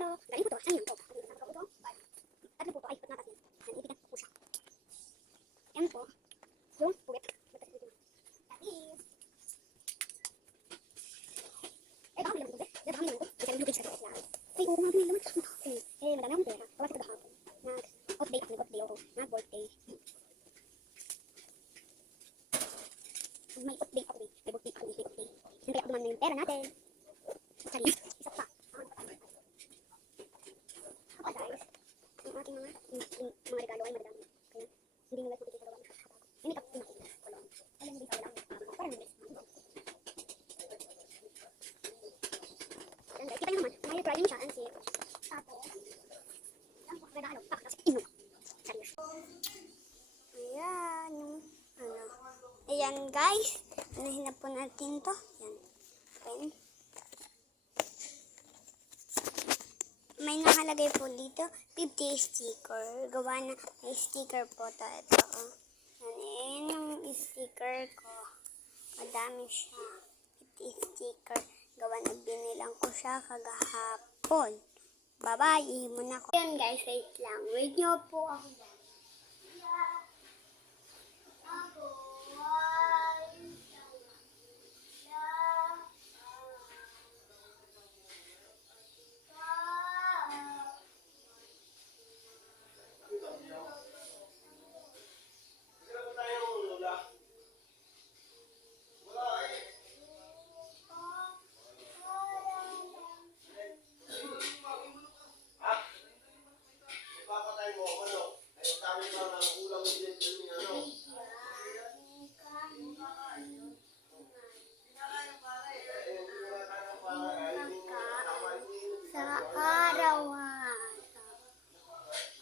regalo. Galing po to. Saan yan po? Tatlo po to. Ay, ba't natas yan? Yan, ibigan po siya. Yan po. Yung puwit. That is. Eh, baka may laman ito. Baka may laman ito. May sarili lubig sa ito. Ay, oo nga, may laman ito. Eh, madami akong pera. Kawas ito kahapon. Nag-off-day ako. Nag-off-day ako. Nag-birthday. May off-day ako. May birthday ako. May off-day. Siyempre, ako naman na yung pera natin. Sorry. Isa pa. Okay, guys. Ang aking mga regalo ay madami. Kaya, hindi nyo guys makikita gawa ng kapag. May makeup din ako. Alam mo din sa wala. Parang guys. Yan guys. Kita nyo naman. May try nyo siya. Ang sip. Tapos, ang regalo. Tapos, inom. Serious. Ayan. Ayan guys. Anahin na po natin to. Yan. Pen. May nakalagay po dito, 50 sticker. Gawa na, may sticker po to. Ito, oh. Yan yung sticker ko. Madami siya. 50 sticker. Gawa na, binilang ko siya kagahapon. Bye-bye. Ihimun ako. Yan guys, wait lang. Wait nyo po ako.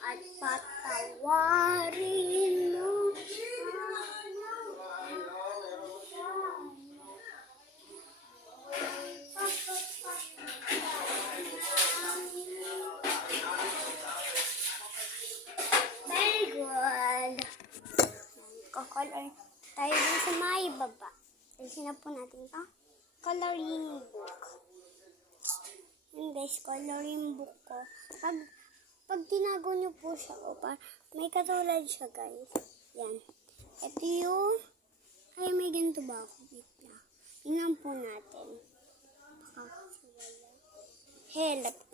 At patawarin mo very good. Color tayo din sa may baba. Alisin na po natin ito. Coloring book. Yan guys, coloring book ko. Pag tinago nyo po siya, may katulad siya guys. Yan. Ito yung, ay may ganito ba ako? Wait na. Tingnan po natin. Help.